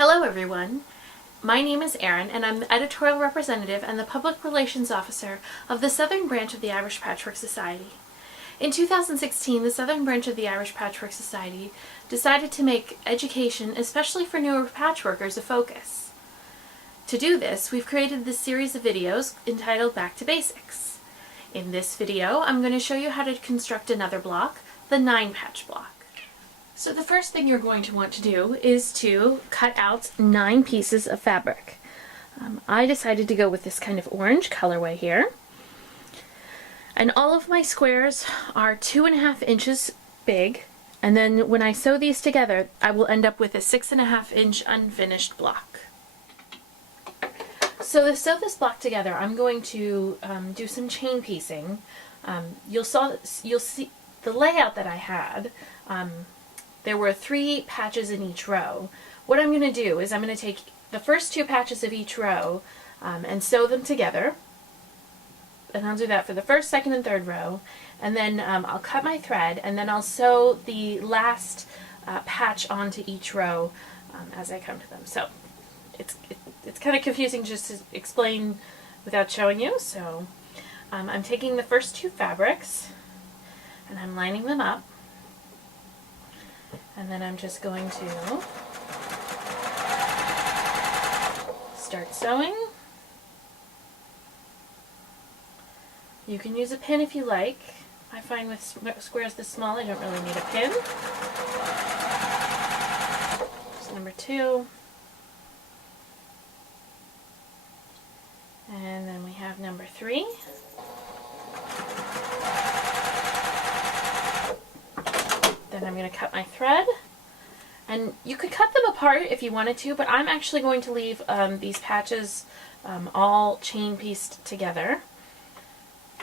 Hello everyone, my name is Erin and I'm the editorial representative and the public relations officer of the Southern Branch of the Irish Patchwork Society. In 2016, the Southern Branch of the Irish Patchwork Society decided to make education, especially for newer patchworkers, a focus. To do this, we've created this series of videos entitled Back to Basics. In this video, I'm going to show you how to construct another block, the 9-patch block. So the first thing you're going to want to do is to cut out 9 pieces of fabric. I decided to go with this kind of orange colorway here. And all of my squares are 2.5 inches big, and then when I sew these together, I will end up with a 6.5 inch unfinished block. So to sew this block together, I'm going to do some chain piecing. You'll see the layout that I had. There were 3 patches in each row. What I'm going to do is I'm going to take the first 2 patches of each row and sew them together. And I'll do that for the first, second, and third row. And then I'll cut my thread, and then I'll sew the last patch onto each row as I come to them. So it's kind of confusing just to explain without showing you. So I'm taking the first 2 fabrics and I'm lining them up. And then I'm just going to start sewing. You can use a pin if you like. I find with squares this small, I don't really need a pin. There's number 2. And then we have number 3. Then I'm going to cut my thread, and you could cut them apart if you wanted to, but I'm actually going to leave these patches all chain pieced together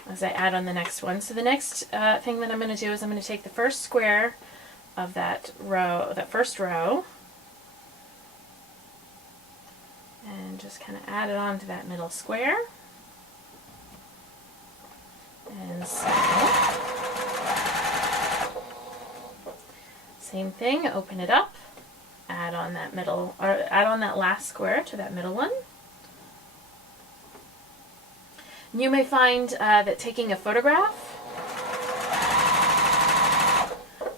as I add on the next one. So the next thing that I'm going to do is I'm going to take the first square of that first row, and just kind of add it on to that middle square, and sew. Same thing, open it up, add on that last square to that middle one. You may find that taking a photograph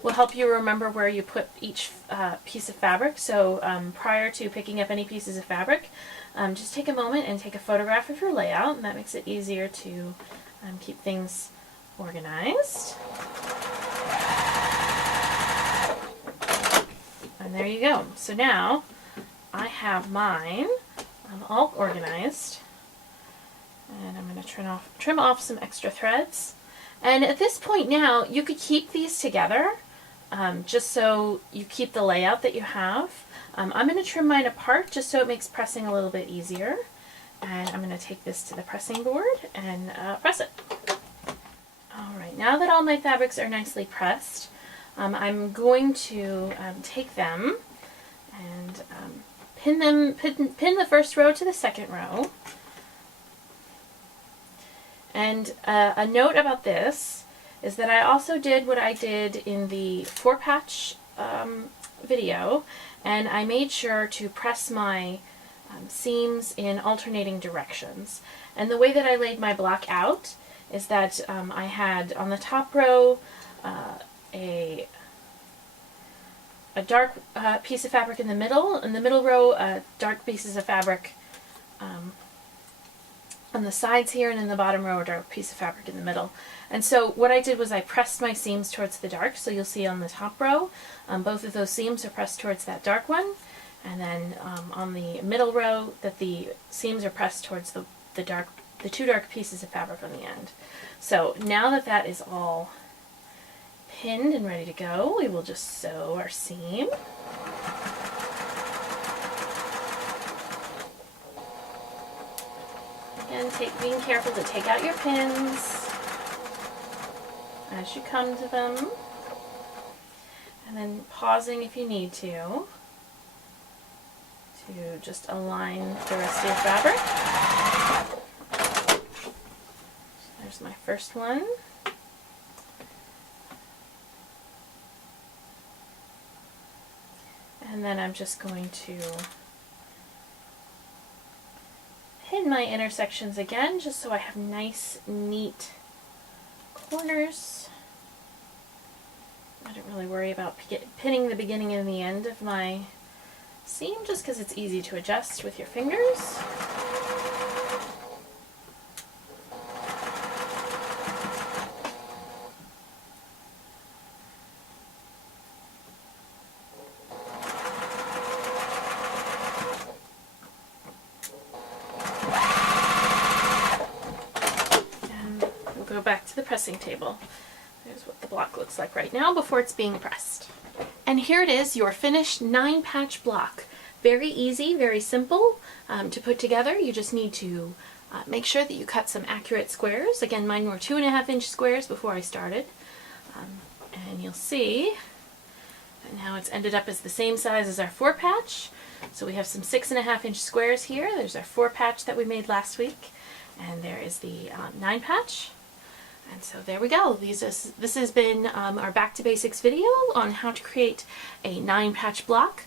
will help you remember where you put each piece of fabric. So prior to picking up any pieces of fabric, just take a moment and take a photograph of your layout, and that makes it easier to keep things organized. And there you go. So now I have mine all organized, and I'm going to trim off some extra threads. And at this point now, you could keep these together just so you keep the layout that you have. I'm going to trim mine apart just so it makes pressing a little bit easier. And I'm going to take this to the pressing board and press it. Alright, now that all my fabrics are nicely pressed, I'm going to take them and pin the first row to the second row. And a note about this is that I also did what I did in the 4-patch video, and I made sure to press my seams in alternating directions. And the way that I laid my block out is that I had on the top row a dark piece of fabric in the middle row, dark pieces of fabric on the sides here, and in the bottom row a dark piece of fabric in the middle. And so what I did was I pressed my seams towards the dark, so you'll see on the top row both of those seams are pressed towards that dark one, and then on the middle row that the seams are pressed towards the 2 dark pieces of fabric on the end. So now that that is all pinned and ready to go, we will just sew our seam. Again, being careful to take out your pins as you come to them, and then pausing if you need to just align the rest of your fabric. So there's my first one. And then I'm just going to pin my intersections again just so I have nice, neat corners. I don't really worry about pinning the beginning and the end of my seam just because it's easy to adjust with your fingers. Go back to the pressing table. There's what the block looks like right now before it's being pressed. And here it is, your finished 9-patch block. Very easy, very simple to put together. You just need to make sure that you cut some accurate squares. Again, mine were 2.5-inch squares before I started. And you'll see that now it's ended up as the same size as our 4-patch. So we have some 6.5-inch squares here. There's our 4-patch that we made last week. And there is the 9-patch. And so there we go. This has been our Back to Basics video on how to create a 9-patch block.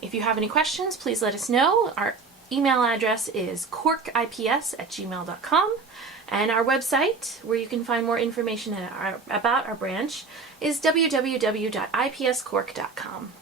If you have any questions, please let us know. Our email address is corkips@gmail.com, and our website, where you can find more information about our branch, is www.ipscork.com.